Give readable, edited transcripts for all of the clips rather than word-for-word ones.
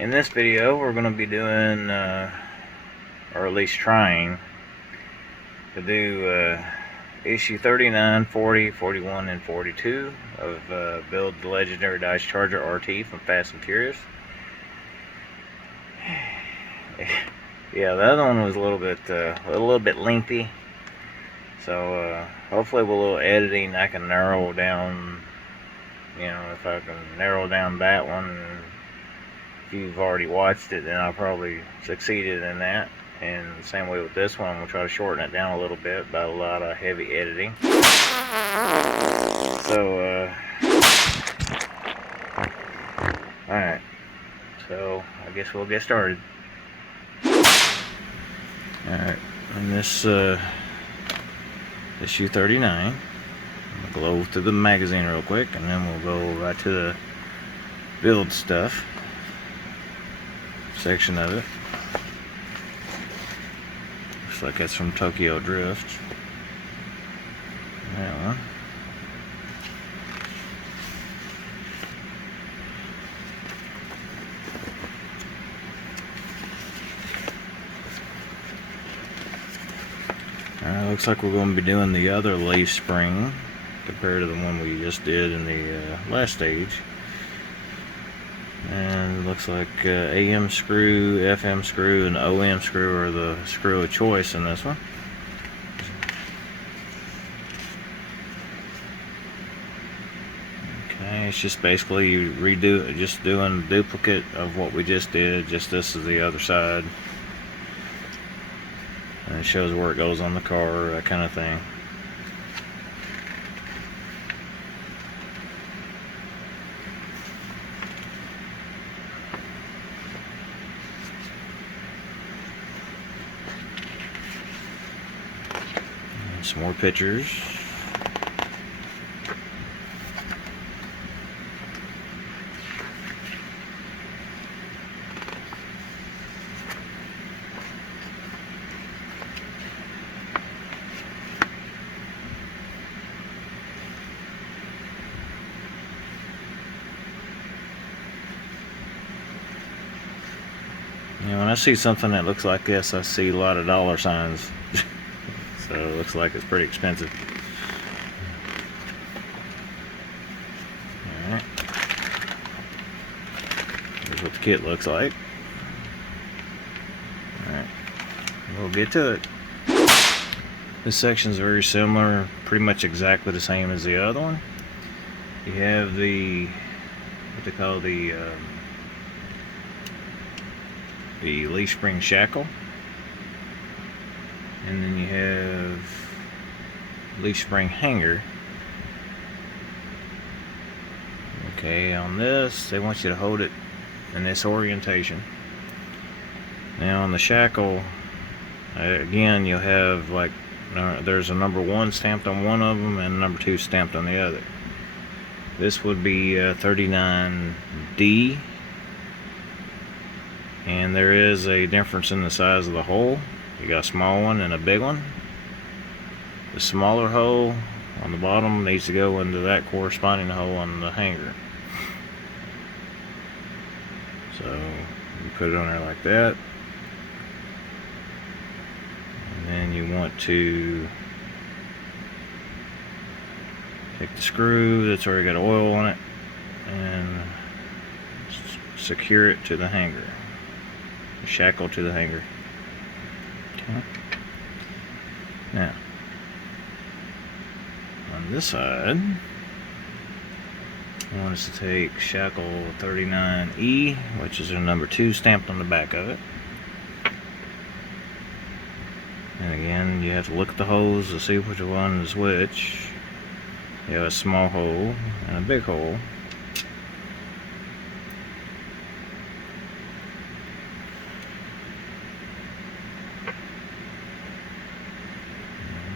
In this video, we're going to be doing, or at least trying, to do issue 39, 40, 41, and 42 of Build the Legendary Dodge Charger RT from Fast and Furious. Yeah, the other one was a little bit lengthy, so hopefully with a little editing I can narrow down, if I can narrow down that one. If you've already watched it, then I'll probably succeeded in that. And the same way with this one, I'm going to try to shorten it down a little bit without a lot of heavy editing. So, alright. So, I guess we'll get started. Alright, and this, issue 39. I'm going to go through the magazine real quick, and then we'll go right to the build stuff section of it. Looks like that's from Tokyo Drift. That one. Looks like we're going to be doing the other leaf spring compared to the one we just did in the last stage. And it looks like AM screw, FM screw, and OM screw are the screw of choice in this one. Okay, it's just basically you just doing a duplicate of what we just did, just this is the other side. And it shows where it goes on the car, that kind of thing. Some more pictures. When I see something that looks like this, I see a lot of dollar signs. So it looks like it's pretty expensive. Alright. Here's what the kit looks like. Alright. We'll get to it. This section is very similar, pretty much exactly the same as the other one. You have the, what they call the leaf spring shackle. And then you have leaf spring hanger. Okay, on this, they want you to hold it in this orientation. Now on the shackle, again, you'll have like, there's a number 1 stamped on one of them and number 2 stamped on the other. This would be 39D. And there is a difference in the size of the hole. You got a small one and a big one. The smaller hole on the bottom needs to go into that corresponding hole on the hanger. So you put it on there like that. And then you want to take the screw that's already got oil on it and secure it to the hanger. Shackle to the hanger. Okay. Now, on this side, I want us to take shackle 39E, which is a number 2 stamped on the back of it. And again, you have to look at the holes to see which one is which. You have a small hole and a big hole.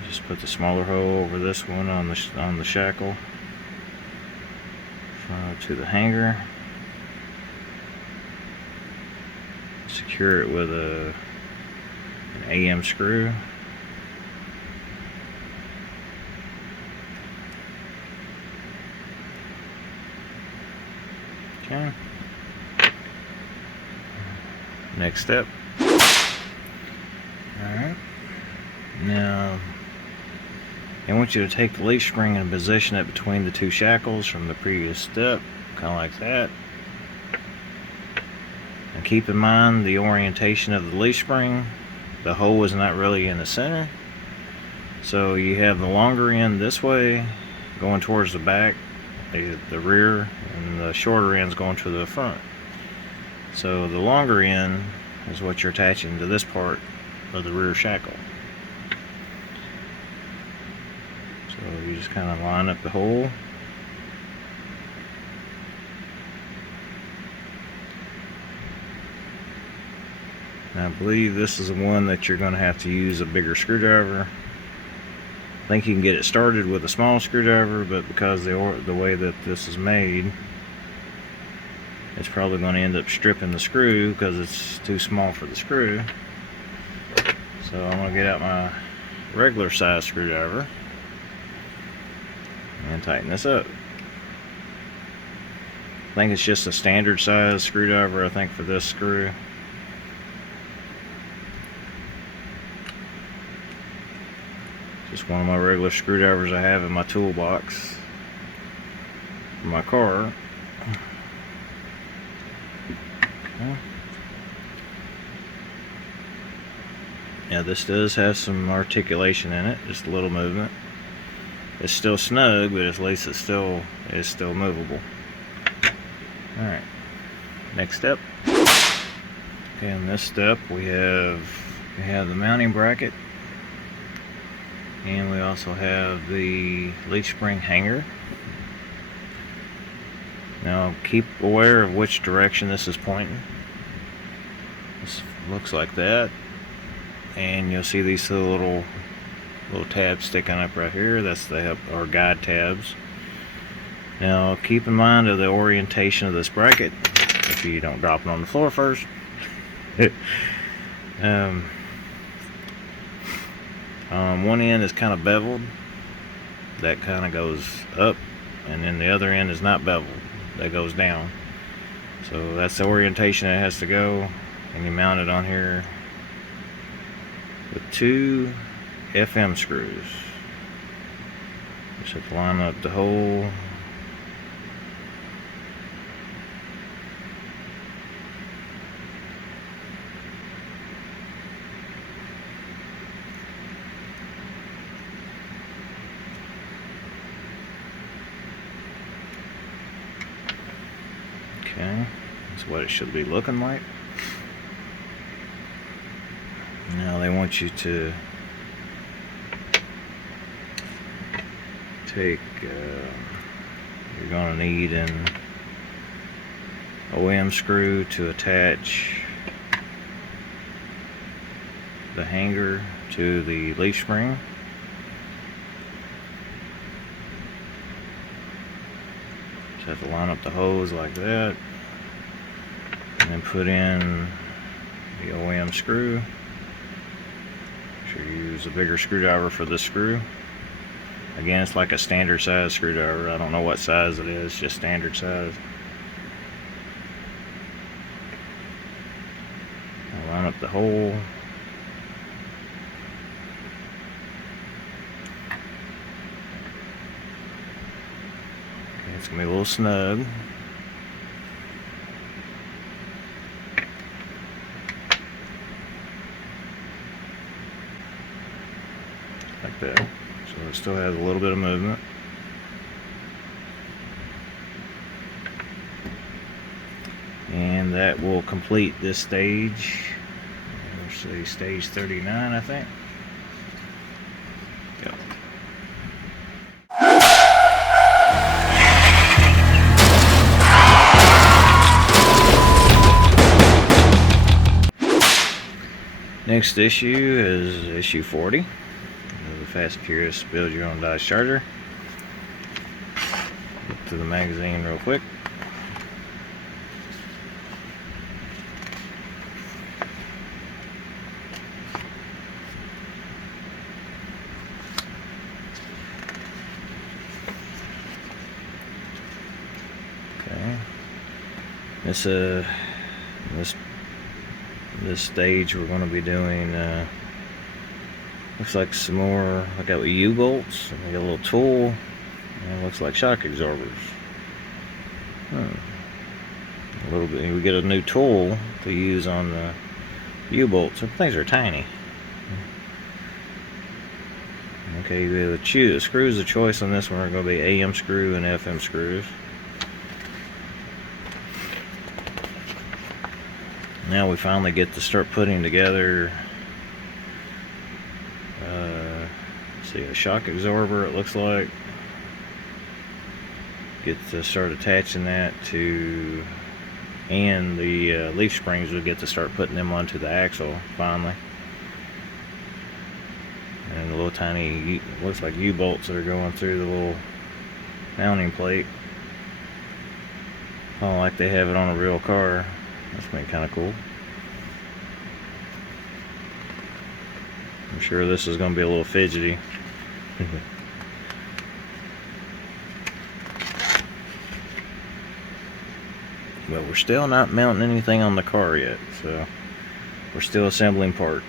Just put the smaller hole over this one on the shackle to the hanger. Secure it with an AM screw. Okay. Next step. Alright. Now, I want you to take the leaf spring and position it between the two shackles from the previous step, kind of like that. And keep in mind the orientation of the leaf spring. The hole is not really in the center. So you have the longer end this way, going towards the back, the rear, and the shorter end's going to the front. So the longer end is what you're attaching to this part of the rear shackle. So you just kind of line up the hole. And I believe this is the one that you're going to have to use a bigger screwdriver. I think you can get it started with a small screwdriver, but because the way that this is made, it's probably going to end up stripping the screw because it's too small for the screw. So I'm going to get out my regular size screwdriver and tighten this up. I think it's just a standard size screwdriver, I think, for this screw. Just one of my regular screwdrivers I have in my toolbox for my car. Okay. Yeah, this does have some articulation in it, just a little movement. It's still snug, but at least it still is movable. Alright, next step. Okay, in this step we have the mounting bracket, and we also have the leaf spring hanger. Now keep aware of which direction this is pointing. This looks like that, and you'll see these little tabs sticking up right here. That's our guide tabs. Now keep in mind of the orientation of this bracket, if you don't drop it on the floor first. One end is kind of beveled, that kind of goes up, and then the other end is not beveled, that goes down. So that's the orientation it has to go, and you mount it on here with 2 FM screws. Just have to line up the hole. Okay, that's what it should be looking like. Now they want you to take, you're going to need an OM screw to attach the hanger to the leaf spring. Just have to line up the hose like that, and then put in the OM screw. Make sure you use a bigger screwdriver for this screw. Again, it's like a standard size screwdriver. I don't know what size it is, just standard size. I'll line up the hole. Okay, it's going to be a little snug. Like that. So it still has a little bit of movement. And that will complete this stage. Let's see, stage 39, I think. Go. Next issue is issue 40. Fast and Furious Build Your Own Dodge Charger. Look to the magazine real quick. Okay. This this stage we're going to be doing, looks like some more, I got U-bolts, and we got a little tool, and it looks like shock absorbers. A little bit, we get a new tool to use on the U-bolts. Some things are tiny. Okay, the screws of choice on this one are going to be AM screw and FM screws. Now we finally get to start putting together, see, a shock absorber, it looks like. Get to start attaching that to, and the leaf springs, we'll get to start putting them onto the axle finally. And the little tiny, looks like U-bolts that are going through the little mounting plate. Kind of like they have it on a real car. That's been kind of cool. I'm sure this is going to be a little fidgety. But we're still not mounting anything on the car yet, so we're still assembling parts.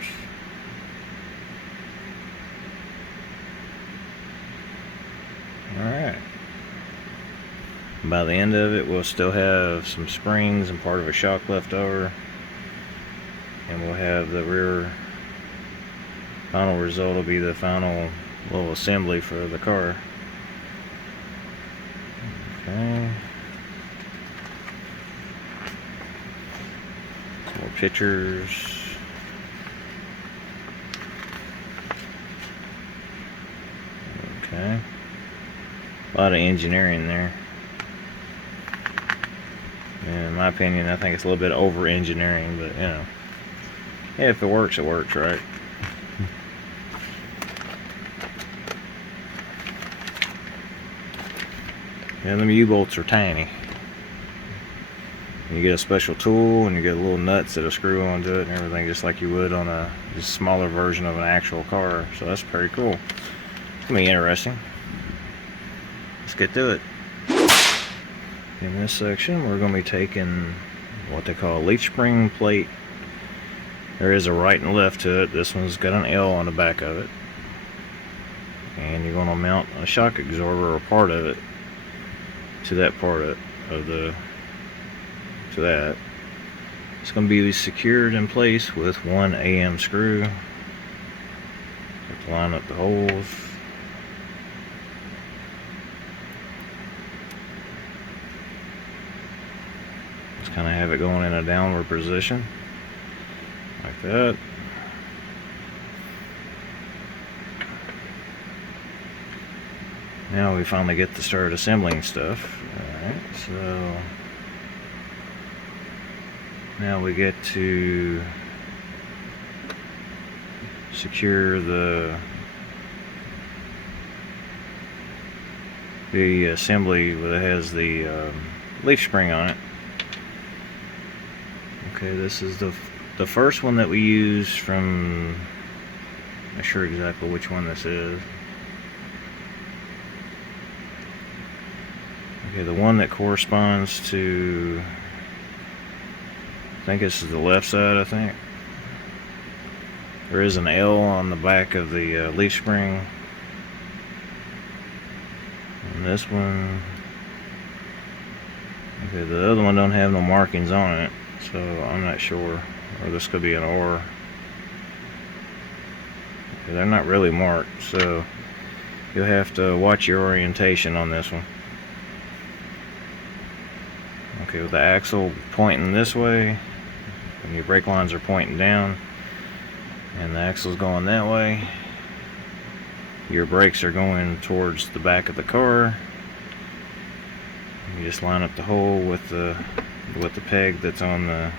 Alright. By the end of it, we'll still have some springs and part of a shock left over. And we'll have the rear, final result will be the final little assembly for the car. Okay. Some more pictures. Okay. A lot of engineering there. In my opinion, I think it's a little bit over engineering, but you know, yeah, if it works, right? And them U-bolts are tiny. You get a special tool, and you get little nuts that'll screw onto it and everything, just like you would on a just smaller version of an actual car. So that's pretty cool. It's gonna be interesting. Let's get to it. In this section, we're going to be taking what they call a leaf spring plate. There is a right and left to it. This one's got an L on the back of it. And you're going to mount a shock absorber or part of it to that part of the, to that. It's going to be secured in place with one AM screw. Have to line up the holes. Kind of have it going in a downward position like that. Now we finally get to start assembling stuff. Alright, so now we get to secure the assembly that has the leaf spring on it. Okay, this is the first one that we use from, I'm not sure exactly which one this is. Okay, the one that corresponds to, I think this is the left side, I think. There is an L on the back of the leaf spring. And this one, okay, the other one don't have no markings on it. So I'm not sure, or this could be an or. They're not really marked, so you'll have to watch your orientation on this one. Okay, with the axle pointing this way, and your brake lines are pointing down, and the axle's going that way, your brakes are going towards the back of the car. You just line up the hole with the peg that's on the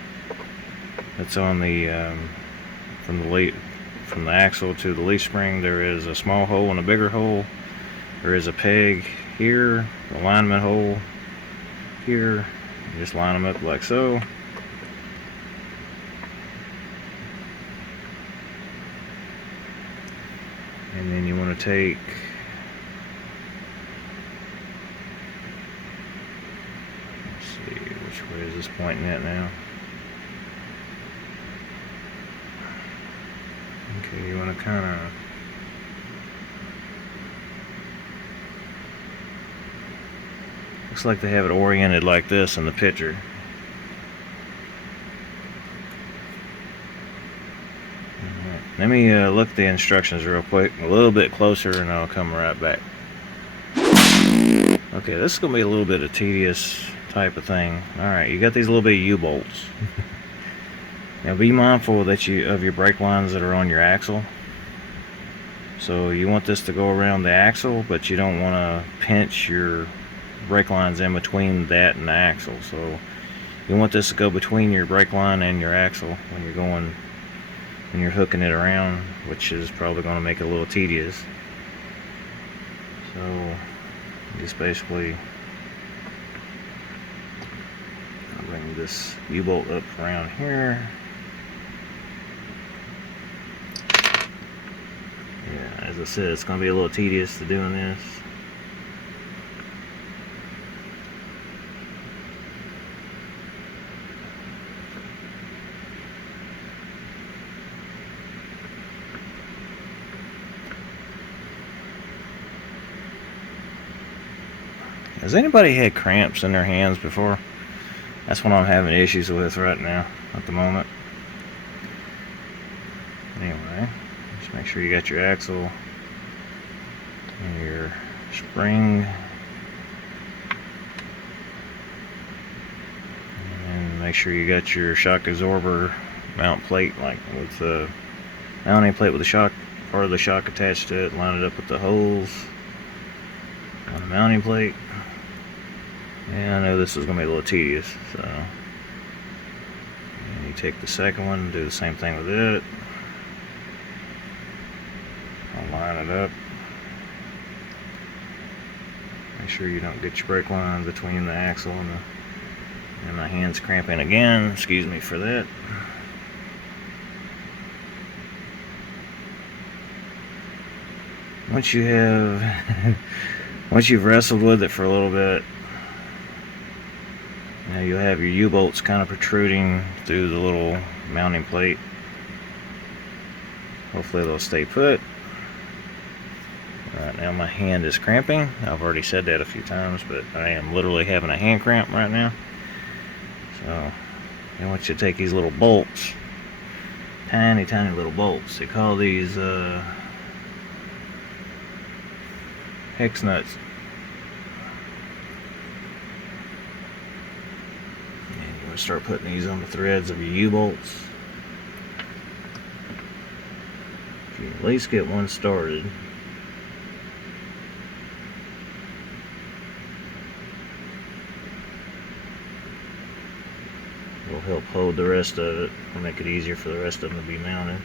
from the axle to the leaf spring. There is a small hole and a bigger hole. There is a peg here, alignment hole here. You just line them up like so. And then you want to take, let's see, which way is this pointing at now? Okay, you want to kind of looks like they have it oriented like this in the picture. Right. Let me look at the instructions real quick, a little bit closer, and I'll come right back. Okay, this is going to be a little bit of tedious type of thing. Alright, you got these little bit of U-bolts. Now be mindful that of your brake lines that are on your axle. So you want this to go around the axle, but you don't want to pinch your brake lines in between that and the axle. So you want this to go between your brake line and your axle when you're hooking it around, which is probably going to make it a little tedious. So just basically I'll bring this U-bolt up around here. Yeah, as I said, it's going to be a little tedious to doing this. Has anybody had cramps in their hands before? That's what I'm having issues with right now at the moment. Anyway, just make sure you got your axle and your spring, and make sure you got your shock absorber mount plate, like with the mounting plate with the shock, part of the shock attached to it. Line it up with the holes on the mounting plate. Yeah, I know this is going to be a little tedious, so and you take the second one and do the same thing with it. I'll line it up. Make sure you don't get your brake line between the axle and my hand's cramping again. Excuse me for that. Once you've wrestled with it for a little bit, now you'll have your U-bolts kind of protruding through the little mounting plate. Hopefully they'll stay put. Right now my hand is cramping. I've already said that a few times, but I am literally having a hand cramp right now. So I want you to take these little bolts, tiny little bolts. They call these hex nuts. Start putting these on the threads of your U-bolts. If you can at least get one started, will help hold the rest of it and make it easier for the rest of them to be mounted.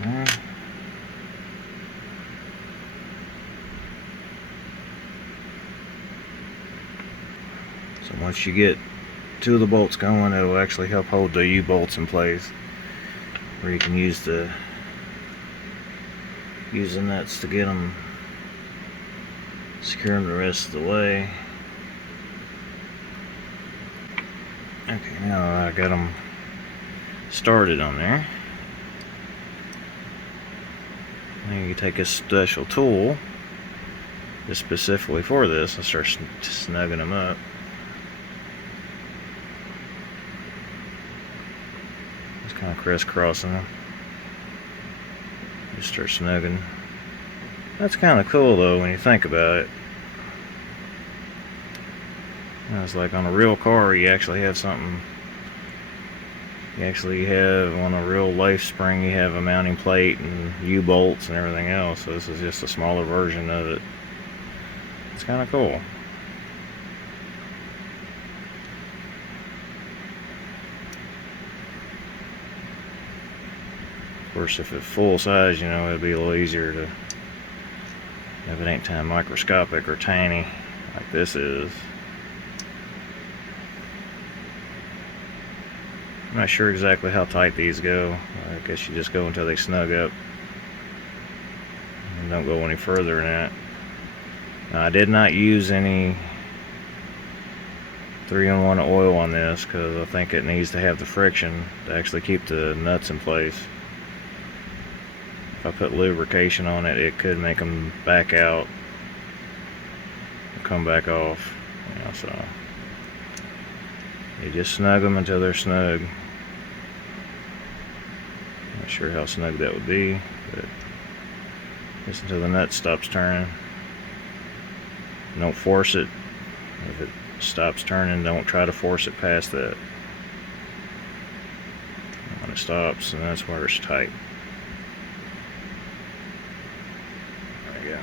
Okay. So once you get two of the bolts going, it will actually help hold the U-bolts in place, where you can use the nuts to get them, secure them the rest of the way. Okay, now I got them started on there. Now you take a special tool just specifically for this and start snugging them up. Kind of crisscrossing them. Just start snugging. That's kind of cool though when you think about it. It's like on a real car, you actually have something. You actually have on a real life spring, you have a mounting plate and U-bolts and everything else. So this is just a smaller version of it. It's kind of cool. Of course, if it's full size, you know, it'd be a little easier to, if it ain't time microscopic or tiny like this is. I'm not sure exactly how tight these go. I guess you just go until they snug up and don't go any further than that. Now, I did not use any 3-in-1 oil on this, because I think it needs to have the friction to actually keep the nuts in place. If I put lubrication on it, it could make them back out, come back off. You know, so you just snug them until they're snug. Not sure how snug that would be, but just until the nut stops turning. Don't force it. If it stops turning, don't try to force it past that. When it stops, and that's where it's tight. There we go.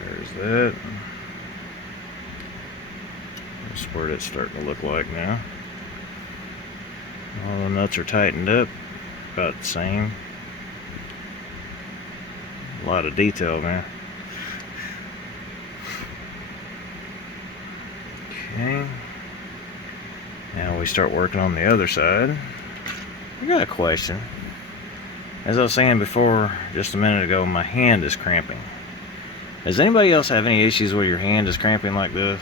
There's that. That's what it's starting to look like now. All the nuts are tightened up, about the same. A lot of detail, man. Okay. Now we start working on the other side. I got a question. As I was saying before, just a minute ago, my hand is cramping. Does anybody else have any issues where your hand is cramping like this?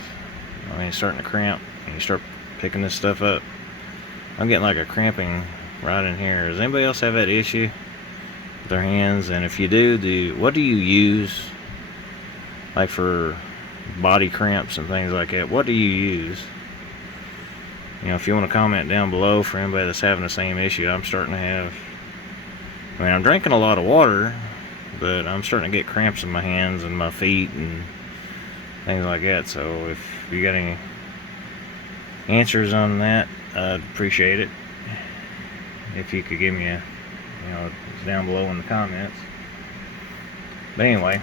I mean, it's starting to cramp and you start picking this stuff up. I'm getting like a cramping right in here. Does anybody else have that issue with their hands? And if you do, what do you use? Like for body cramps and things like that, what do you use? You know, if you want to comment down below for anybody that's having the same issue I'm starting to have. I mean, I'm drinking a lot of water, but I'm starting to get cramps in my hands and my feet and things like that. So if you got any answers on that, I'd appreciate it. If you could give me a, down below in the comments. But anyway,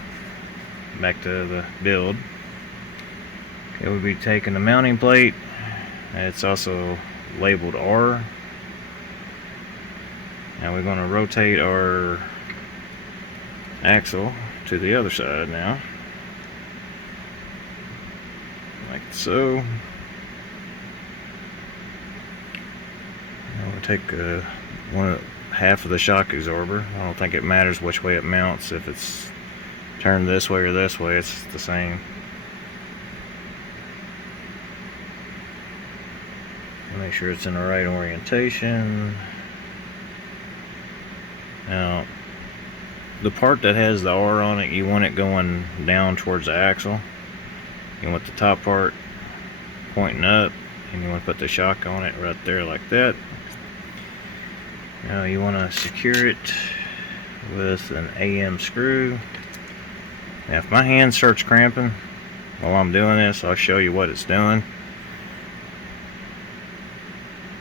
back to the build. Okay, we'll be taking the mounting plate. It's also labeled R. Now we're going to rotate our axle to the other side now, like so. Now we'll take half of the shock absorber. I don't think it matters which way it mounts. If it's turned this way or this way, it's the same. Make sure it's in the right orientation. Now, the part that has the R on it, you want it going down towards the axle. You want the top part pointing up, and you want to put the shock on it right there like that. Now you want to secure it with an AM screw. Now if my hand starts cramping while I'm doing this, I'll show you what it's doing.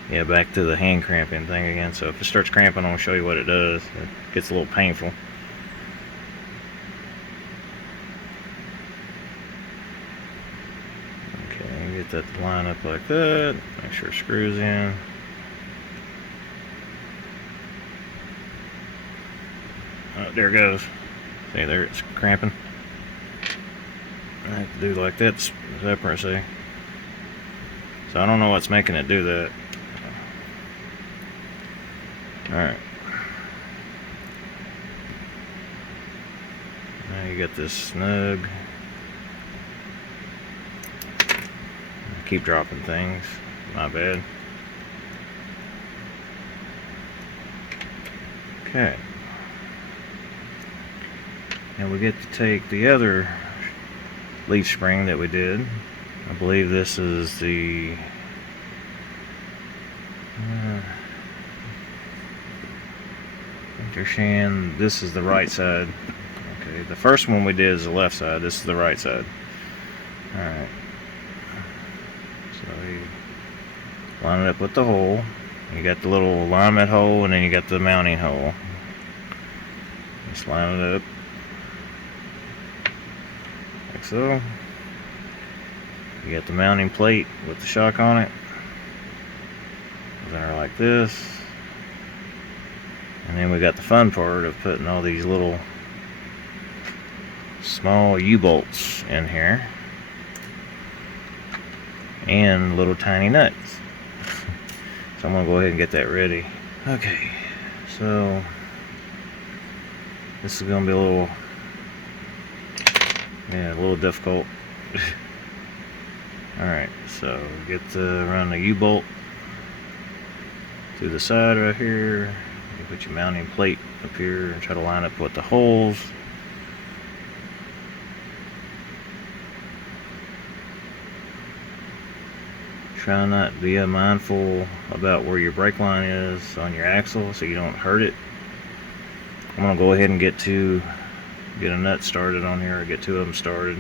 Yeah, back to the hand cramping thing again. So if it starts cramping, I'll show you what it does. It gets a little painful. Okay, get that to line up like that. Make sure it screws in. Oh, there it goes. See, there it's cramping. I have to do like that separate, see. So I don't know what's making it do that. Alright. Now you got this snug. I keep dropping things. My bad. Okay. Now we get to take the other leaf spring that we did. I believe this is the Shan. This is the right side. Okay, the first one we did is the left side. This is the right side. Alright. So you line it up with the hole. You got the little alignment hole, and then you got the mounting hole. Just line it up like so. You got the mounting plate with the shock on it. They're like this. And then we got the fun part of putting all these little small U-bolts in here. And little tiny nuts. So I'm going to go ahead and get that ready. Okay, so this is going to be a little Yeah, a little difficult. Alright, so get around the U-bolt to the side right here. You put your mounting plate up here and try to line up with the holes. Try not to be mindful about where your brake line is on your axle so you don't hurt it. I'm going to go ahead and get a nut started on here, or get two of them started.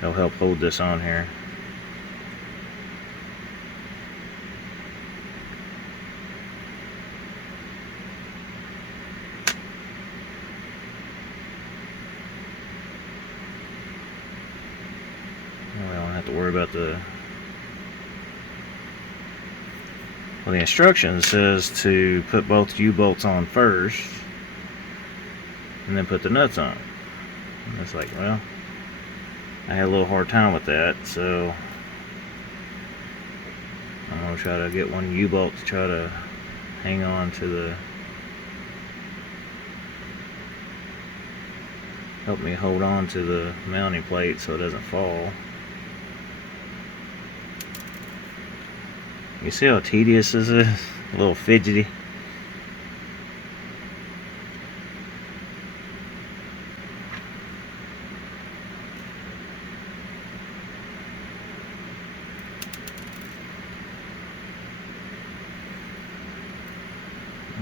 They'll help hold this on here. Well, I don't have to worry about the... Well, the instructions says to put both U-bolts on first, and then put the nuts on. And it's like, well, I had a little hard time with that, so I'm going to try to get one U-bolt to try to hang on to the... help me hold on to the mounting plate so it doesn't fall. You see how tedious this is? A little fidgety.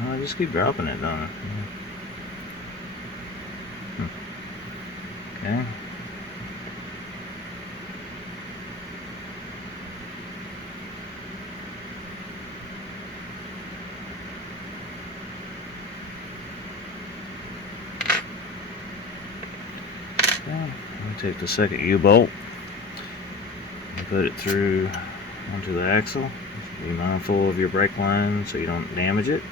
Oh, just keep dropping it, don't it? Okay. Let me take the second U-bolt and put it through onto the axle. Be mindful of your brake line so you don't damage it.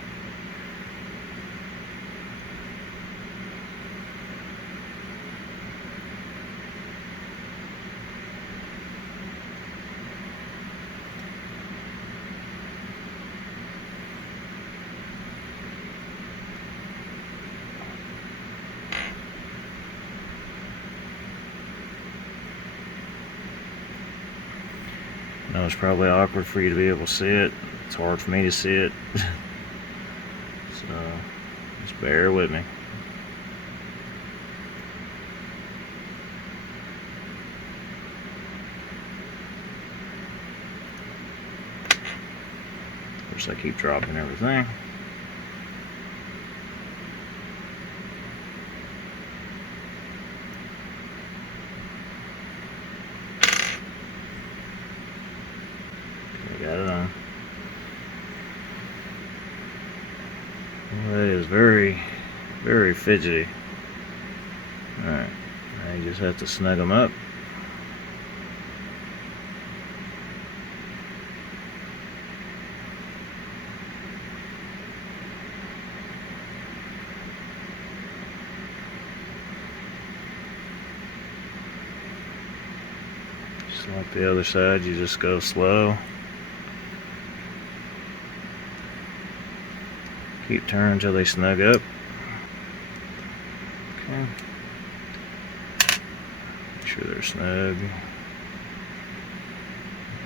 I know it's probably awkward for you to be able to see it. It's hard for me to see it. So, just bear with me. Of course, I keep dropping everything. Got it on. Well, that is very, very fidgety. Alright, now you just have to snug them up. Just like the other side, you just go slow. Keep turning until they snug up. Okay. Make sure they're snug.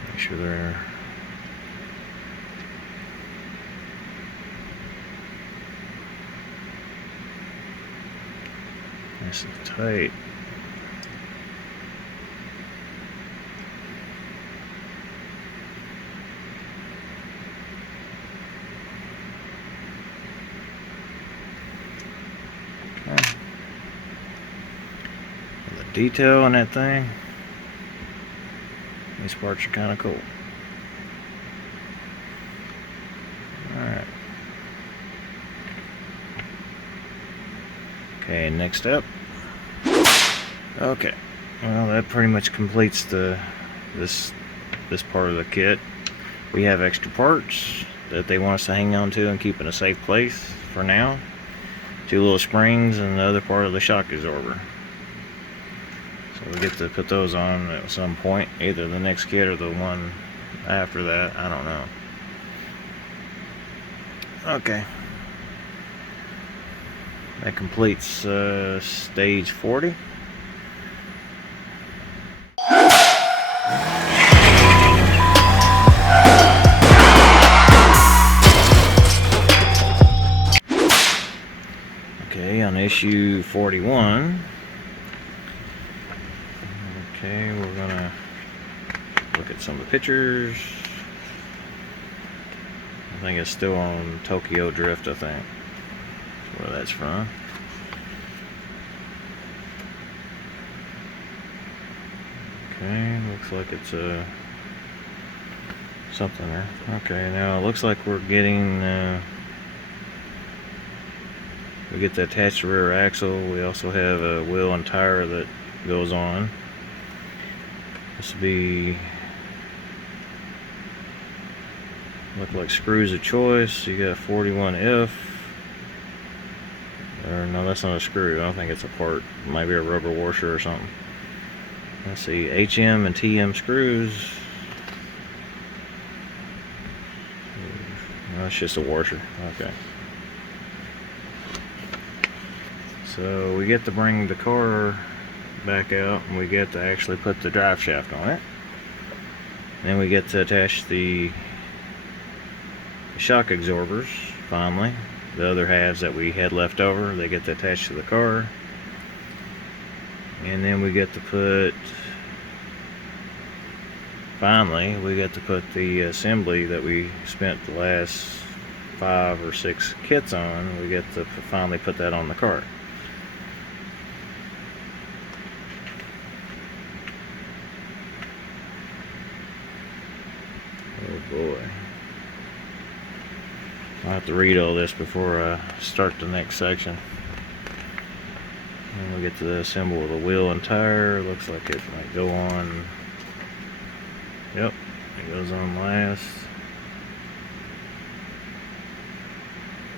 Make sure they're nice and tight. The detail on that thing, these parts are kind of cool. Alright. Okay, next up. Okay, well, that pretty much completes this part of the kit. We have extra parts that they want us to hang on to and keep in a safe place for now. Two little springs and the other part of the shock absorber. So we get to put those on at some point, either the next kit or the one after that, I don't know. Okay. That completes stage 40. issue 41. Okay, we're gonna look at some of the pictures. I think it's still on Tokyo Drift, I think. That's where that's from. Okay, looks like it's something there. Okay, now it looks like we're getting we get the attached rear axle. We also have a wheel and tire that goes on. This would be look like screws of choice. You got 41F. Or no, that's not a screw. I don't think it's a part. Maybe a rubber washer or something. Let's see, HM and TM screws. No, it's just a washer. Okay. So we get to bring the car back out, and we get to actually put the drive shaft on it. Then we get to attach the shock absorbers finally. The other halves that we had left over, they get to attach to the car. And then we get to put, finally, we get to put the assembly that we spent the last 5 or 6 kits on. We get to finally put that on the car. Oh boy. I'll have to read all this before I start the next section. And we get to assemble the wheel and tire. Looks like it might go on. Yep, it goes on last.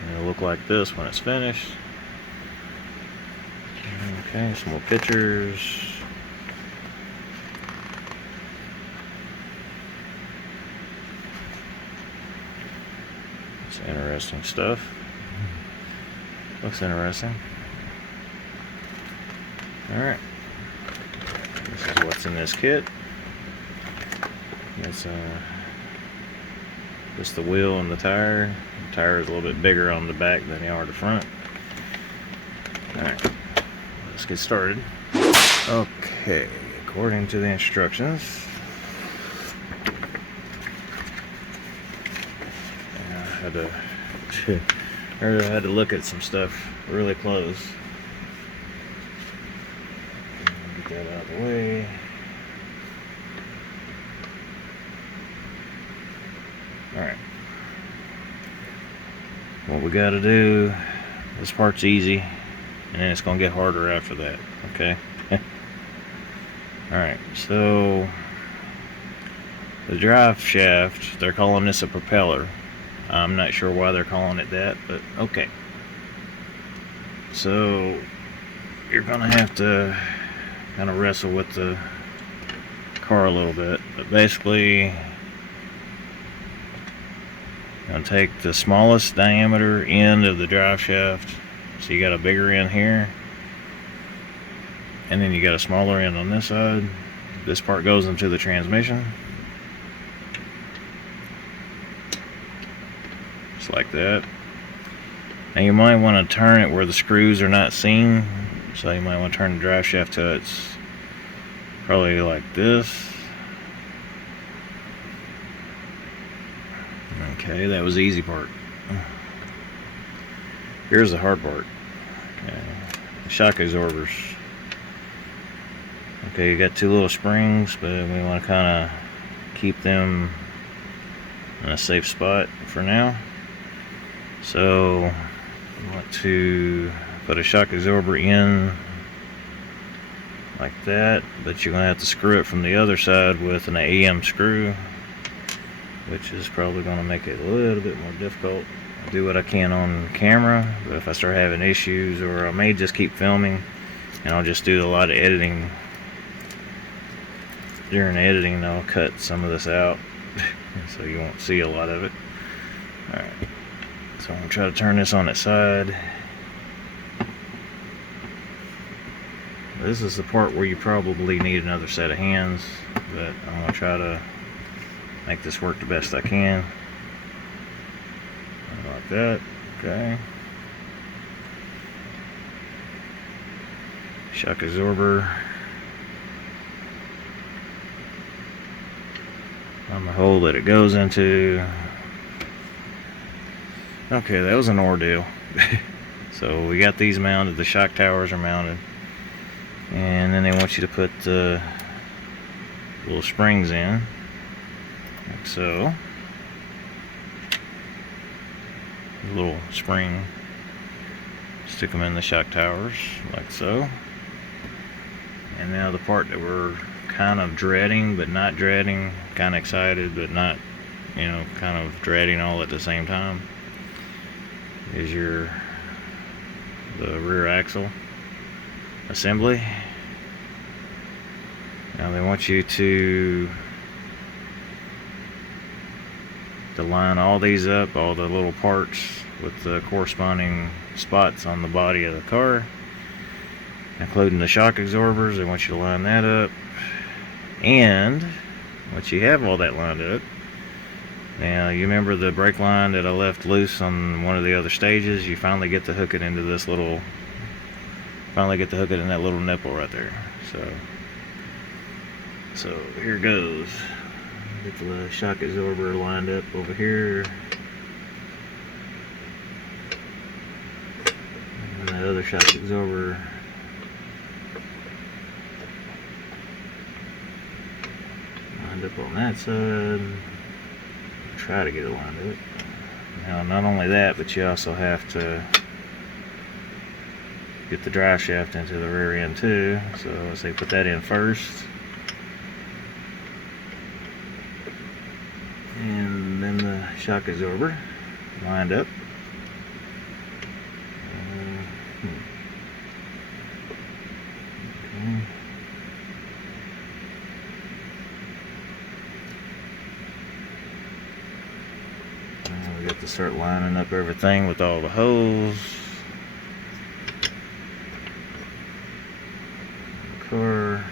And it'll look like this when it's finished. Okay, some more pictures. It's interesting stuff. Looks interesting. Alright, this is what's in this kit. It's just the wheel and the tire. The tire is a little bit bigger on the back than they are the front. Alright, let's get started. Okay, according to the instructions, I had to look at some stuff really close. Get that out of the way. Alright. What we gotta do, this part's easy, and then it's gonna get harder after that, okay? Alright, so the drive shaft, they're calling this a propeller. I'm not sure why they're calling it that, but okay. So you're gonna have to kind of wrestle with the car a little bit, but basically I'm gonna take the smallest diameter end of the drive shaft. So you got a bigger end here, and then you got a smaller end on this side. This part goes into the transmission, just like that. Now you might want to turn it where the screws are not seen, so you might want to turn the drive shaft to it's probably like this. Okay, that was the easy part. Here's the hard part. The shock absorbers. Okay, you got 2 little springs, but we want to kind of keep them in a safe spot for now. So I want to put a shock absorber in like that, but you're going to have to screw it from the other side with an AM screw, which is probably going to make it a little bit more difficult. I'll do what I can on camera, but if I start having issues, or I may just keep filming and I'll just do a lot of editing. During editing, I'll cut some of this out so you won't see a lot of it. Alright, so I'm going to try to turn this on its side. This is the part where you probably need another set of hands, but I'm going to try to make this work the best I can. Like that. Okay. shock absorber on the hole that it goes into. Okay, that was an ordeal. So we got these mounted, the shock towers are mounted, and then they want you to put the little springs in, like so. A little spring, stick them in the shock towers, like so. And now the part that we're kind of dreading, but not dreading, kind of excited, but not, you know, kind of dreading all at the same time, is the rear axle assembly. Now they want you to line all these up, all the little parts with the corresponding spots on the body of the car, including the shock absorbers. They want you to line that up, and once you have all that lined up, now you remember the brake line that I left loose on one of the other stages, you finally get to hook it into this little, in that little nipple right there. So here goes. Get the shock absorber lined up over here, and that other shock absorber lined up on that side. Try to get it lined up. Now, not only that, but you also have to get the drive shaft into the rear end too. So let's say put that in first, and then the shock absorber lined up. Okay. Now we got to start lining up everything with all the holes. The car.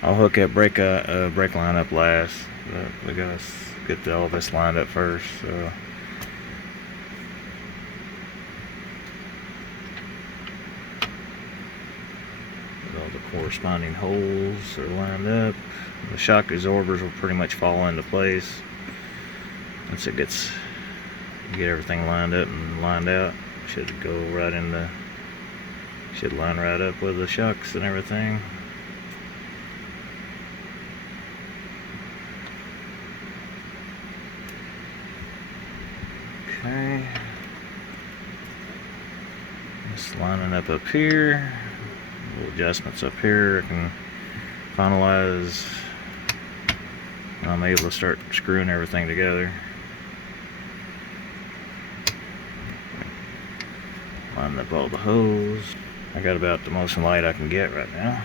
I'll hook that brake line up last. We gotta get all this lined up first. So all the corresponding holes are lined up. The shock absorbers will pretty much fall into place once it gets, you get everything lined up and lined out. Should go right in the, should line right up with the shocks and everything. Okay, just lining up here, little adjustments up here. I can finalize when I'm able to start screwing everything together. Lining up all the hose. I got about the most light I can get right now.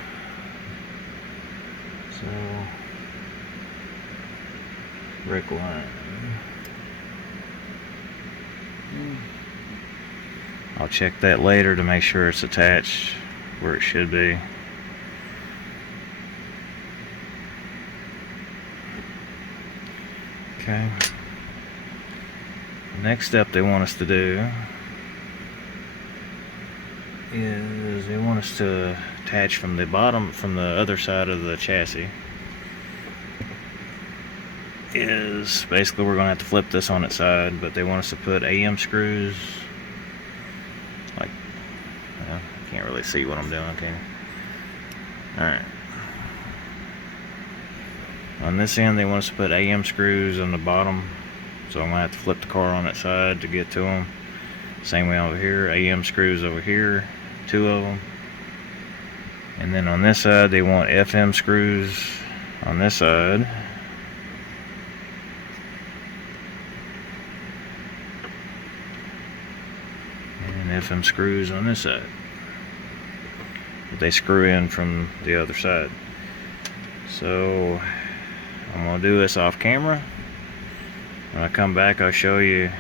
So, brake line. I'll check that later to make sure it's attached where it should be. Okay. The next step they want us to do is they want us to attach from the bottom, from the other side of the chassis. Is basically we're going to have to flip this on its side, but they want us to put AM screws, like, well, can't really see what I'm doing, can you? Alright. On this end they want us to put AM screws on the bottom, so I'm going to have to flip the car on its side to get to them. Same way over here, AM screws over here, 2 of them. And then on this side they want FM screws on this side. FM screws on this side. They screw in from the other side. So I'm going to do this off camera. When I come back I'll show you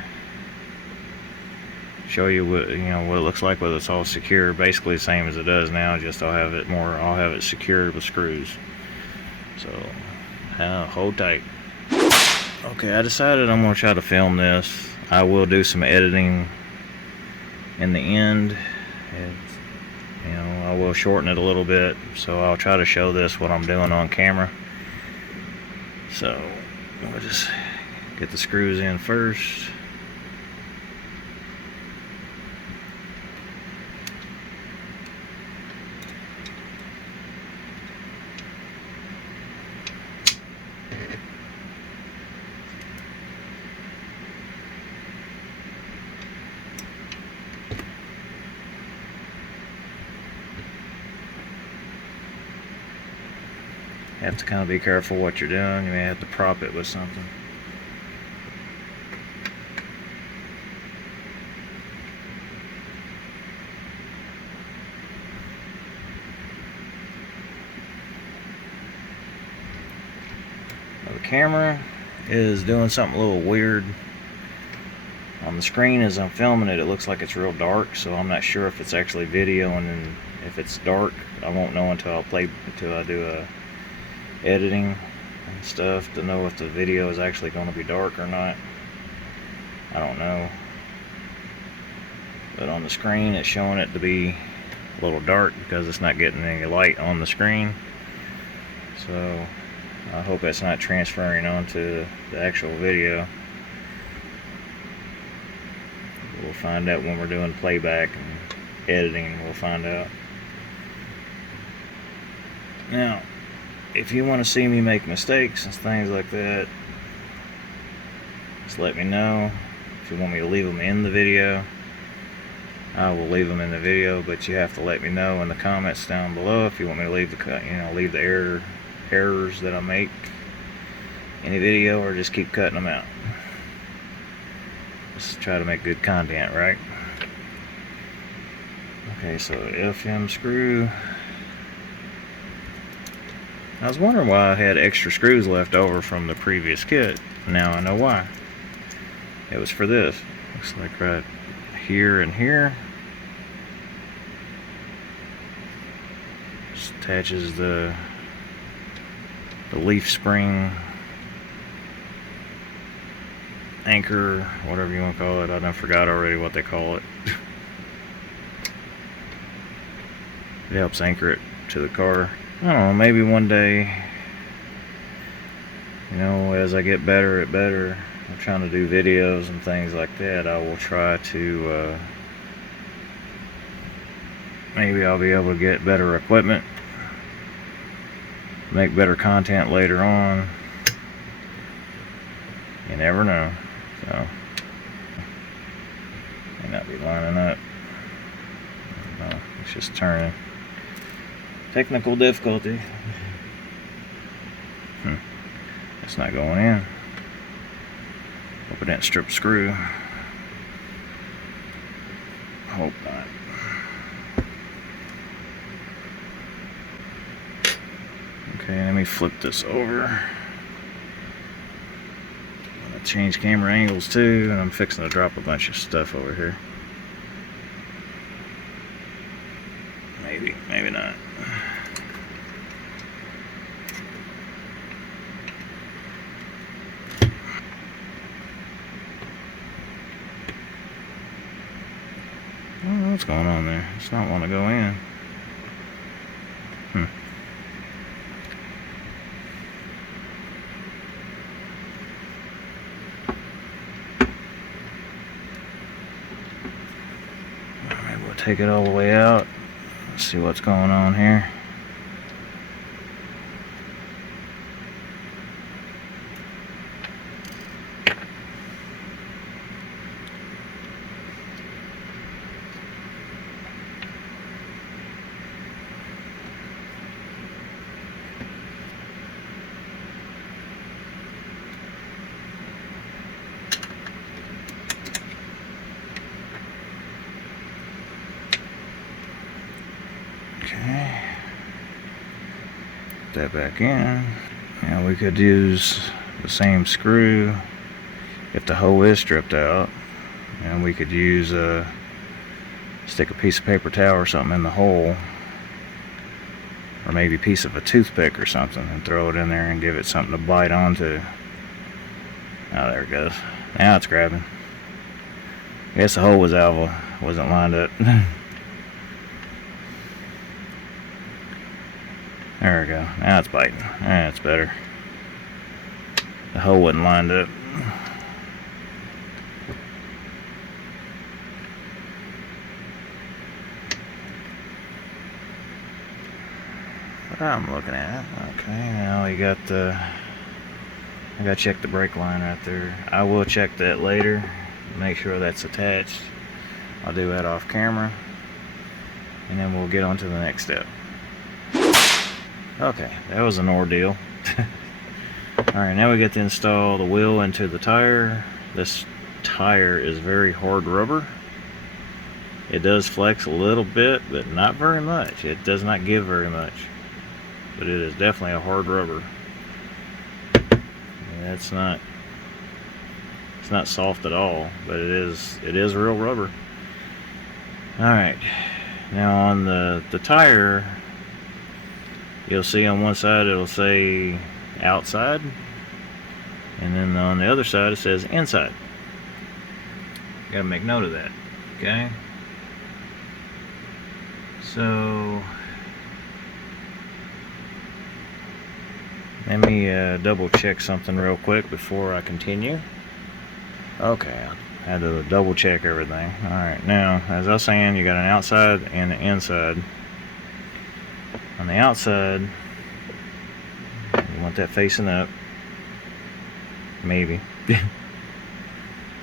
show you what what it looks like when it's all secure. Basically the same as it does now, just I'll have it secured with screws. So hold tight. Okay, I decided I'm gonna try to film this. I will do some editing in the end, and I will shorten it a little bit, so I'll try to show this what I'm doing on camera. So we'll just get the screws in first. You have to kind of be careful what you're doing. You may have to prop it with something. Now the camera is doing something a little weird. On the screen as I'm filming it, it looks like it's real dark, so I'm not sure if it's actually video, and if it's dark, I won't know until I do editing and stuff to know if the video is actually going to be dark or not. I don't know, but on the screen it's showing it to be a little dark because it's not getting any light on the screen. So I hope that's not transferring onto the actual video. We'll find out when we're doing playback and editing. We'll find out. Now, if you want to see me make mistakes and things like that, just let me know. If you want me to leave them in the video, I will leave them in the video, but you have to let me know in the comments down below if you want me to leave the errors that I make in a video, or just keep cutting them out. Let's try to make good content, right? Okay, so FM screw. I was wondering why I had extra screws left over from the previous kit. Now I know why. It was for this. Looks like right here and here. Just attaches the leaf spring anchor, whatever you want to call it. I done forgot already what they call it. It helps anchor it to the car. I don't know, maybe one day, as I get better at I'm trying to do videos and things like that, I will try to, maybe I'll be able to get better equipment, make better content later on. You never know. So, may not be lining up. No, it's just turning. Technical difficulty. It's not going in. Hope it didn't strip screw. Hope not. Okay, let me flip this over. I'm gonna change camera angles too, and I'm fixing to drop a bunch of stuff over here. Maybe not. I don't know what's going on there. It's not wanting to go in. Alright, we'll take it all the way out. Let's see what's going on here. Okay, put that back in. Now we could use the same screw if the hole is stripped out, and we could use stick a piece of paper towel or something in the hole, or maybe a piece of a toothpick or something, and throw it in there and give it something to bite onto. Oh, there it goes. Now it's grabbing. I guess the hole was wasn't lined up. There we go. Now it's biting. That's better. The hole wasn't lined up. What I'm looking at. Okay, now we got the. I gotta check the brake line right there. I will check that later. Make sure that's attached. I'll do that off camera. And then we'll get on to the next step. Okay, that was an ordeal. Alright, now we get to install the wheel into the tire. This tire is very hard rubber. It does flex a little bit, but not very much. It does not give very much. But it is definitely a hard rubber. Yeah, it's not soft at all, but it is real rubber. Alright, now on the tire, you'll see on one side it'll say outside, and then on the other side it says inside. You gotta make note of that, okay? So let me double check something real quick before I continue. Okay, I had to double check everything. Alright, now as I was saying, you got an outside and an inside. On the outside, you want that facing up. Maybe.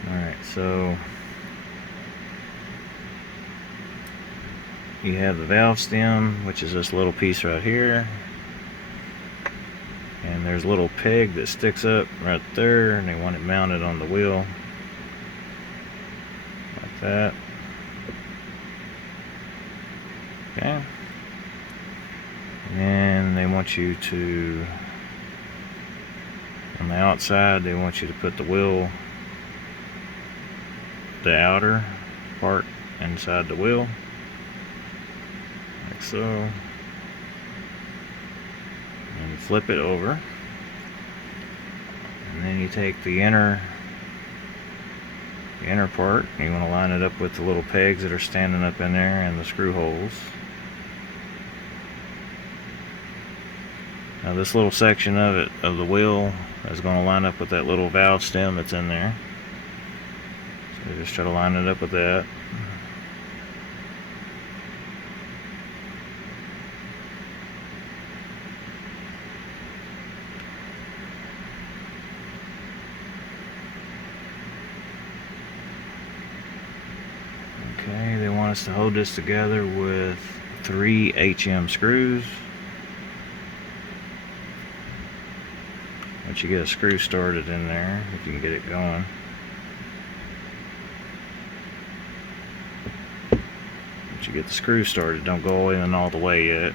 Alright, so you have the valve stem, which is this little piece right here. And there's a little peg that sticks up right there, and they want it mounted on the wheel. Like that. Okay. And they want you to, on the outside, they want you to put the wheel, the outer part inside the wheel, like so, and flip it over, and then you take the inner part, and you want to line it up with the little pegs that are standing up in there and the screw holes. Now this little section of the wheel, is going to line up with that little valve stem that's in there. So just try to line it up with that. Okay, they want us to hold this together with 3 HM screws. Once you get a screw started in there, if you can get it going. Once you get the screw started, don't go in all the way yet.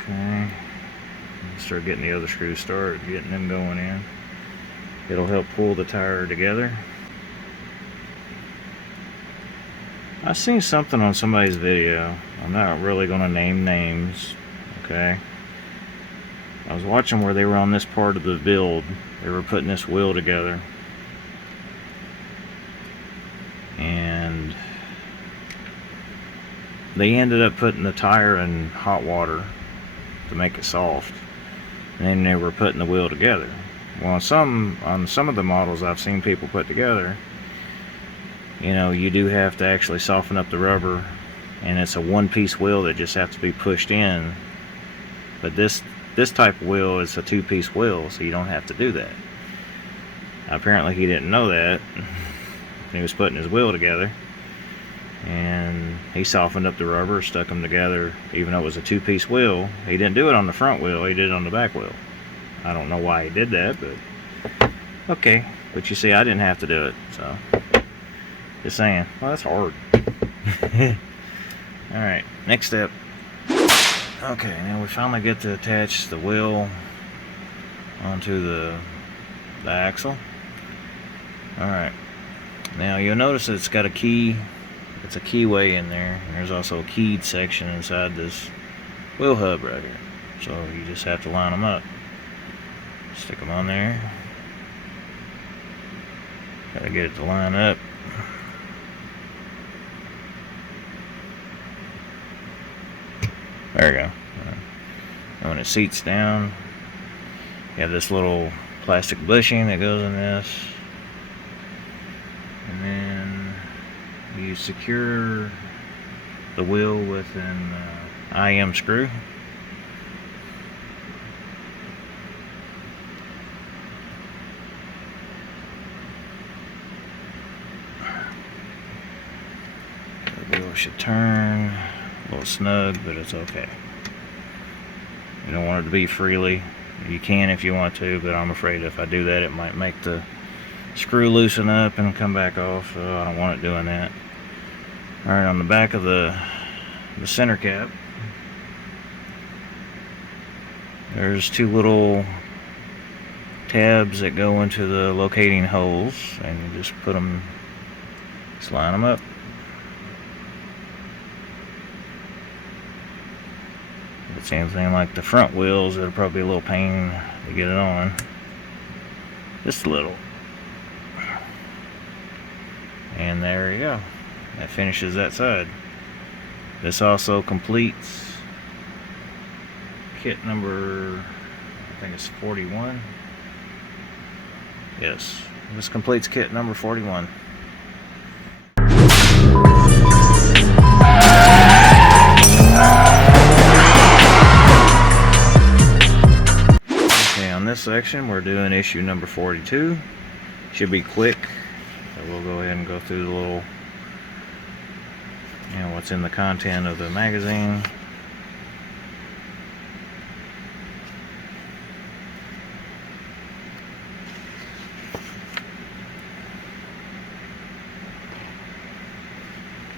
Okay. Start getting the other screws started, getting them going in. It'll help pull the tire together. I seen something on somebody's video. I'm not really going to name names, okay? I was watching where they were on this part of the build. They were putting this wheel together. And they ended up putting the tire in hot water to make it soft. And then they were putting the wheel together. Well, on some of the models I've seen people put together, you know, you do have to actually soften up the rubber, and it's a one-piece wheel that just has to be pushed in. But this type of wheel is a two-piece wheel, so you don't have to do that. Apparently he didn't know that. He was putting his wheel together, and he softened up the rubber, stuck them together, even though it was a two-piece wheel. He didn't do it on the front wheel, he did it on the back wheel. I don't know why he did that, but okay. But you see, I didn't have to do it, so just saying. Well, that's hard. Alright, next step. Okay, now we finally get to attach the wheel onto the axle. Alright, now you'll notice it's got a key it's a keyway in there, and there's also a keyed section inside this wheel hub right here. So you just have to line them up. Stick them on there. Gotta get it to line up. There we go. And when it seats down, you have this little plastic bushing that goes in this. And then you secure the wheel with an IM screw. The wheel should turn a little snug, but it's okay. You don't want it to be freely. You can if you want to, but I'm afraid if I do that, it might make the screw loosen up and come back off, so I don't want it doing that. Alright, on the back of the center cap, there's two little tabs that go into the locating holes, and you just put them, just line them up. If it's anything like the front wheels, it'll probably be a little pain to get it on. Just a little. And there you go. That finishes that side. This also completes kit number, I think it's 41. Yes, this completes kit number 41. Okay, on this section we're doing issue number 42. Should be quick. So we'll go ahead and go through the little, what's in the content of the magazine.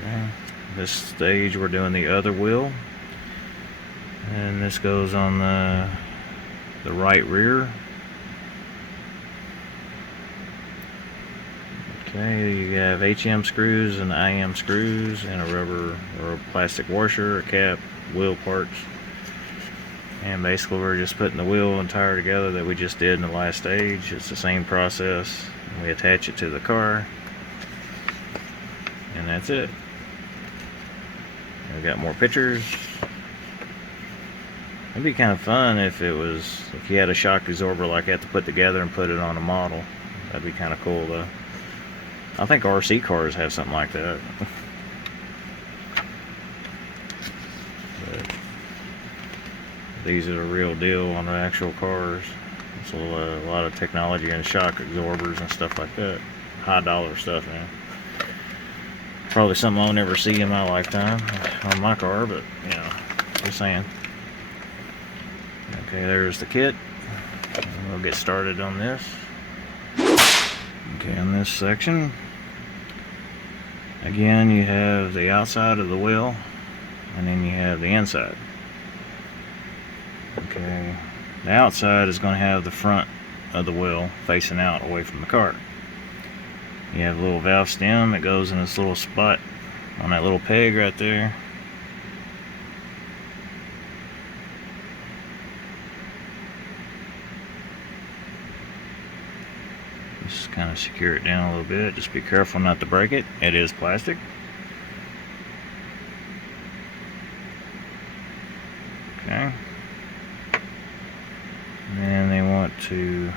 Okay. This stage we're doing the other wheel, and this goes on the right rear. Okay, you have HM screws and IM screws and a rubber or a plastic washer, a cap, wheel parts. And basically we're just putting the wheel and tire together that we just did in the last stage. It's the same process. We attach it to the car, and that's it. We got more pictures. It'd be kind of fun if you had a shock absorber like that to put together and put it on a model. That'd be kind of cool though. I think RC cars have something like that. But these are the real deal on the actual cars. It's a lot of technology and shock absorbers and stuff like that. High dollar stuff, man. Probably something I'll never see in my lifetime on my car, but just saying. Okay, there's the kit. We'll get started on this. Okay, on this section, again, you have the outside of the wheel, and then you have the inside. Okay, the outside is going to have the front of the wheel facing out away from the car. You have a little valve stem that goes in this little spot on that little peg right there. Just kind of secure it down a little bit. Just be careful not to break it. It is plastic. Okay. And then they want to,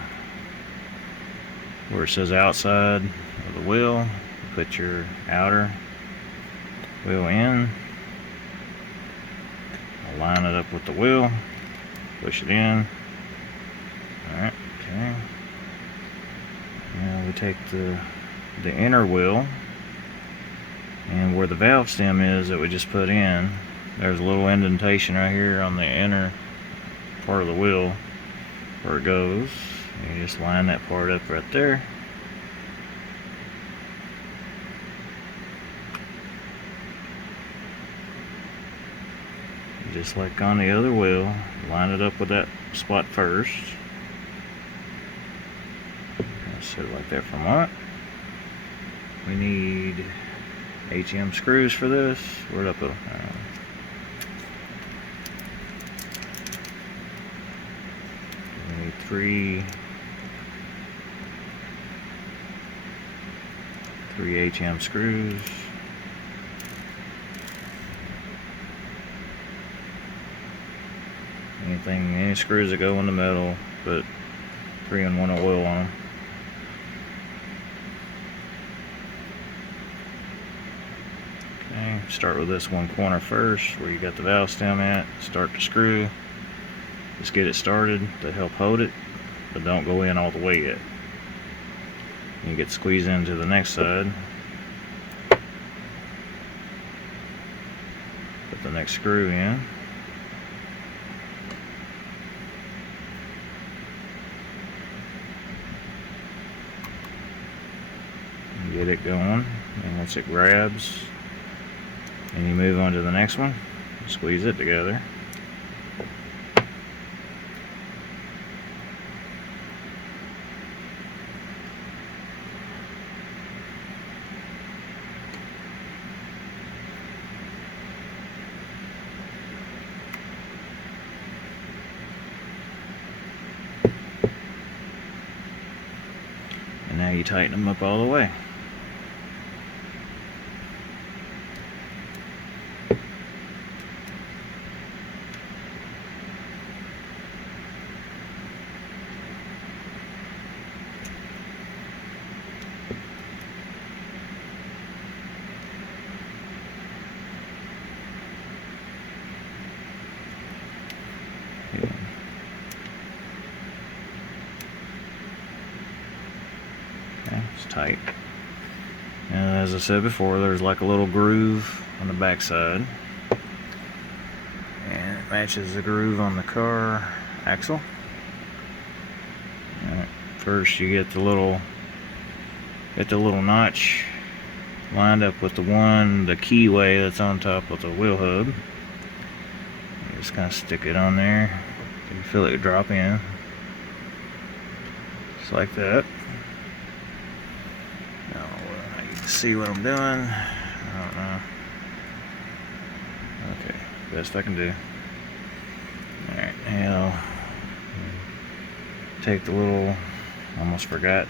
where it says outside of the wheel, put your outer wheel in. Line it up with the wheel. Push it in. Alright, okay. Now we take the inner wheel, and where the valve stem is that we just put in, there's a little indentation right here on the inner part of the wheel where it goes. You just line that part up right there. Just like on the other wheel, line it up with that spot first. Set it like that for a moment. We need HM screws for this. Where'd I put them? We need three HM screws. Any screws that go in the metal, put 3 and 1 oil on them. Okay, start with this one corner first, where you got the valve stem at. Start the screw. Just get it started to help hold it, but don't go in all the way yet. You get squeezed into the next side. Put the next screw in. Get it going, and once it grabs, and you move on to the next one, squeeze it together. And now you tighten them up all the way. Okay, it's tight. And as I said before, there's like a little groove on the back side, and it matches the groove on the car axle. Right, first you get the little notch lined up with the keyway that's on top of the wheel hub. You just kind of stick it on there. You feel it drop in, just like that. Now you can see what I'm doing. I don't know. Okay, best I can do. All right, now take the little. Almost forgot.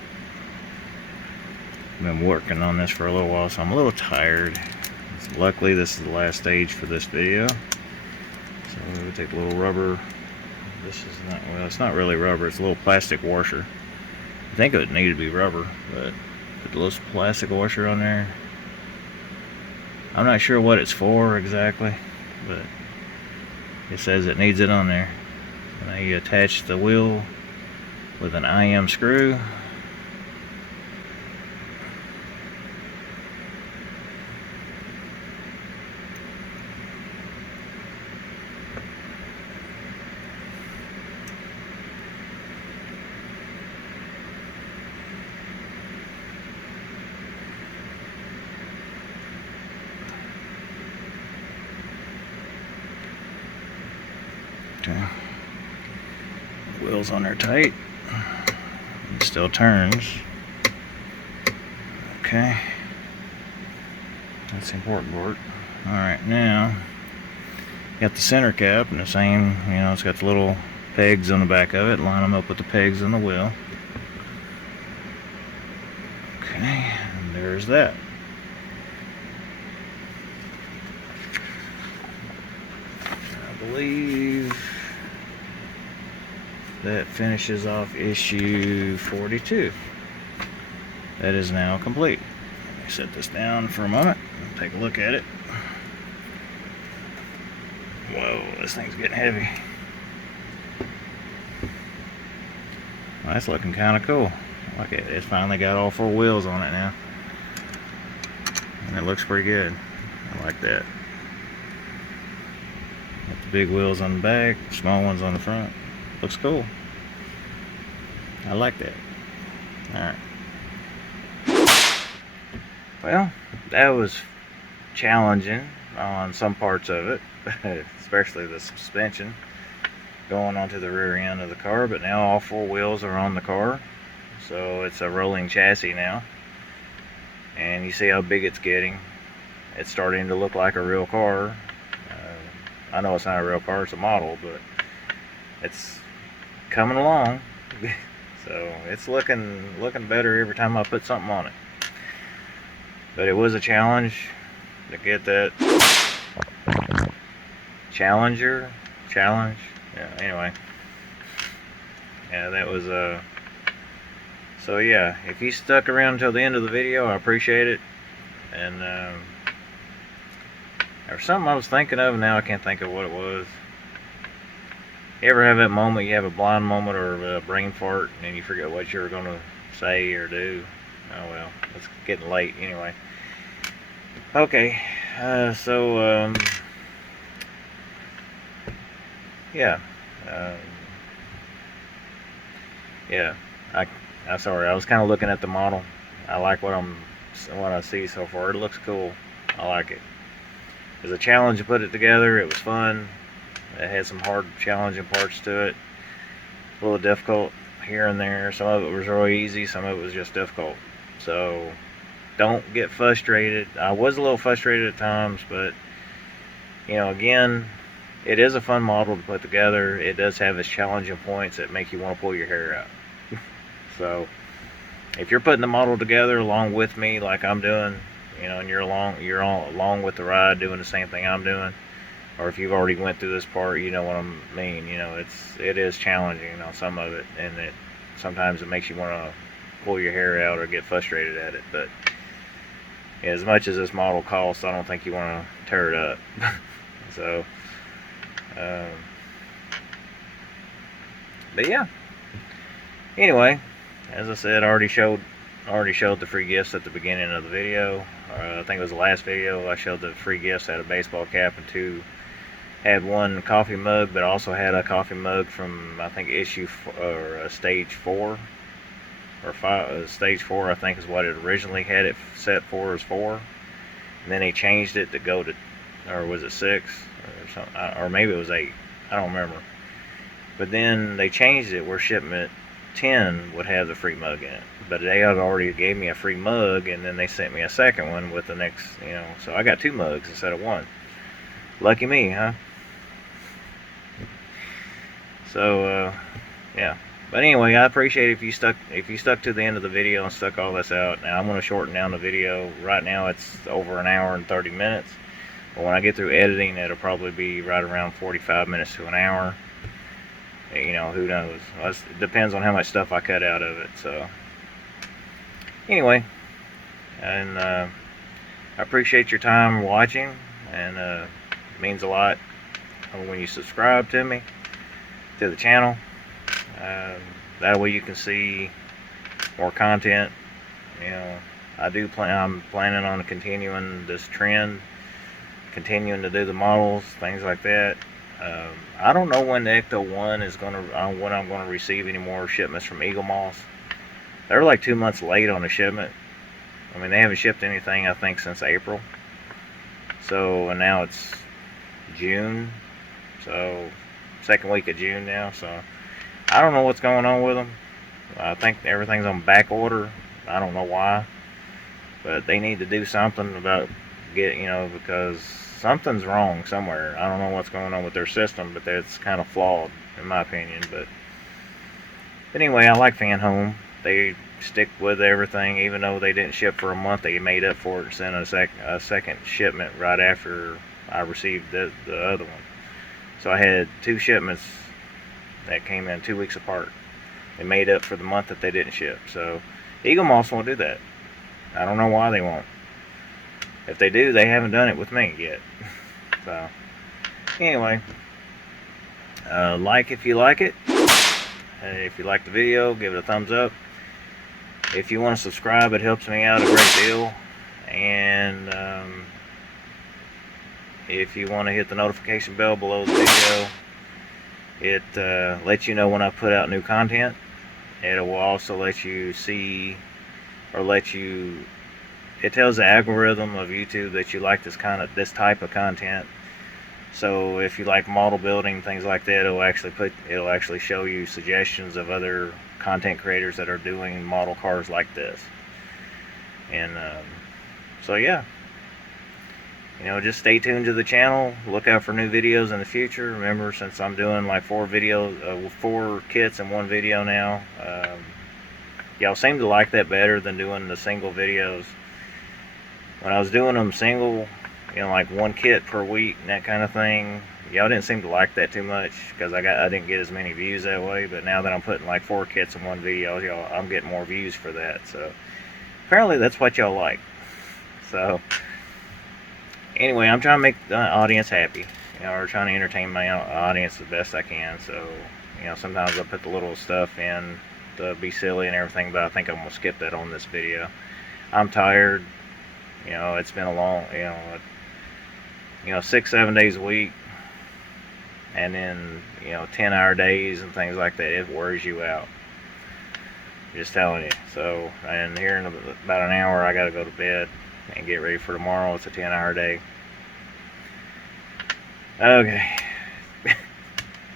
I've been working on this for a little while, so I'm a little tired. Luckily, this is the last stage for this video. So we're gonna take a little rubber. This is not, well, it's not really rubber, it's a little plastic washer. I think it would need to be rubber, but put a little plastic washer on there. I'm not sure what it's for exactly, but it says it needs it on there. And now you attach the wheel with an IM screw. Okay. Wheels on there tight. It still turns. Okay. That's the important part. Alright, now got the center cap and the same, it's got the little pegs on the back of it. Line them up with the pegs on the wheel. Okay, and there's that. I believe that finishes off issue 42. That is now complete. Let me set this down for a moment and take a look at it. Whoa, this thing's getting heavy. Well, that's looking kind of cool. I like it. It's finally got all 4 wheels on it now. And it looks pretty good. I like that. Got the big wheels on the back, small ones on the front. Looks cool. I like that. Alright. Well, that was challenging on some parts of it, especially the suspension going onto the rear end of the car, but now all 4 wheels are on the car, so it's a rolling chassis now, and you see how big it's getting. it's starting to look like a real car. I know it's not a real car, it's a model, but it's coming along. So it's looking better every time I put something on it. But it was a challenge to get that challenge. Yeah. Anyway, yeah, that was So yeah, if you stuck around until the end of the video, I appreciate it. And there's something I was thinking of, and now I can't think of what it was. You ever have that moment, you have a blind moment or a brain fart, and you forget what you were going to say or do? Oh well, it's getting late anyway. Okay, yeah, um, yeah. I'm sorry. I was kind of looking at the model. I like what I see so far. It looks cool. I like it. It was a challenge to put it together. It was fun. It had some hard, challenging parts to it. A little difficult here and there. Some of it was really easy. Some of it was just difficult. So don't get frustrated. I was a little frustrated at times, but again, it is a fun model to put together. It does have its challenging points that make you want to pull your hair out. So if you're putting the model together along with me, like I'm doing, and you're all along with the ride, doing the same thing I'm doing, or if you've already went through this part, you know what I mean. It is challenging on some of it, and sometimes it makes you want to pull your hair out or get frustrated at it. But as much as this model costs, I don't think you want to tear it up. So, but yeah. Anyway, as I said, I already showed the free gifts at the beginning of the video. I think it was the last video. I showed the free gifts. I had a baseball cap and had one coffee mug, but also had a coffee mug from, I think, stage 4 or 5. Stage 4, I think, is what it originally had it set for, as 4, and then they changed it to go to, or was it 6 or something, or maybe it was 8. I don't remember. But then they changed it where shipment 10 would have the free mug in it, but they had already gave me a free mug, and then they sent me a second one with the next, so I got 2 mugs instead of 1. Lucky me, huh? So yeah, but anyway, I appreciate if you stuck to the end of the video and stuck all this out. Now I'm going to shorten down the video. Right now it's over an hour and 30 minutes, but when I get through editing, it'll probably be right around 45 minutes to an hour. Who knows? It depends on how much stuff I cut out of it. So anyway, and I appreciate your time watching, and it means a lot when you subscribe to the channel. That way you can see more content. I'm planning on continuing this trend, continuing to do the models, things like that. I don't know when the Ecto 1 is when I'm going to receive any more shipments from Eagle Moss. They're like 2 months late on the shipment. I mean, they haven't shipped anything, I think, since April. So, and now it's June. So, second week of June now. So, I don't know what's going on with them. I think everything's on back order. I don't know why. But they need to do something about because something's wrong somewhere. I don't know what's going on with their system, but it's kind of flawed, in my opinion. But anyway, I like Fanhome. They stick with everything, even though they didn't ship for a month. They made up for it and sent a second shipment right after I received the other one. So I had 2 shipments that came in 2 weeks apart. They made up for the month that they didn't ship. So Eagle Moss won't do that. I don't know why they won't. If they do, they haven't done it with me yet. So anyway, like if you like it. If you like the video, give it a thumbs up. If you want to subscribe, it helps me out a great deal. And if you want to hit the notification bell below the video, it lets you know when I put out new content. It will also let you see, or it tells the algorithm of YouTube that you like this type of content. So if you like model building, things like that, it'll actually show you suggestions of other content creators that are doing model cars like this. And so yeah. you know, just stay tuned to the channel. Look out for new videos in the future. Remember, since I'm doing like 4 videos, 4 kits in one video now, y'all seem to like that better than doing the single videos. When I was doing them single, you know, like 1 kit per week and that kind of thing, y'all didn't seem to like that too much because I didn't get as many views that way. But now that I'm putting like 4 kits in one video, I'm getting more views for that. So apparently that's what y'all like. So anyway, I'm trying to make the audience happy. You know, or trying to entertain my audience the best I can. So, you know, sometimes I put the little stuff in to be silly and everything, but I think I'm gonna skip that on this video. I'm tired. You know, it's been a long, 6-7 days a week, and then 10-hour days and things like that. It wears you out. Just telling you. So, and here in about an hour, I gotta go to bed and get ready for tomorrow. It's a 10-hour day. Okay.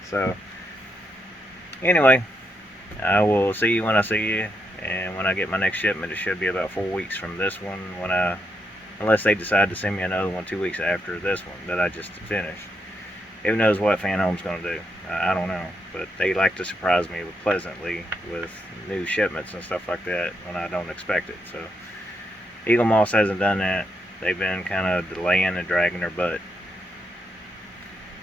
So, anyway, I will see you when I see you, and when I get my next shipment, it should be about 4 weeks from this one. Unless they decide to send me another one 2 weeks after this one that I just finished. Who knows what Fanhome's going to do? I don't know, but they like to surprise me pleasantly with new shipments and stuff like that when I don't expect it. So Eagle Moss hasn't done that. They've been kind of delaying and dragging their butt.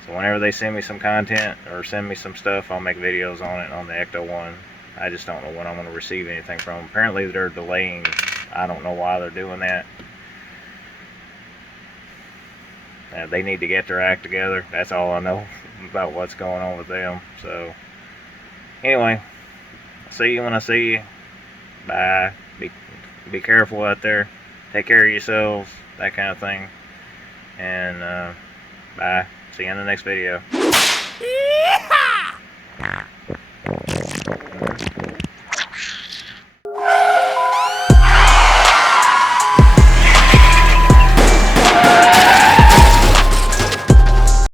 So whenever they send me some content or send me some stuff, I'll make videos on it on the Ecto One. I just don't know when I'm going to receive anything from them. Apparently they're delaying. I don't know why they're doing that. They need to get their act together. That's all I know about what's going on with them. So anyway, see you when I see you. Bye. Be careful out there. Take care of yourselves. That kind of thing. And bye. See you in the next video.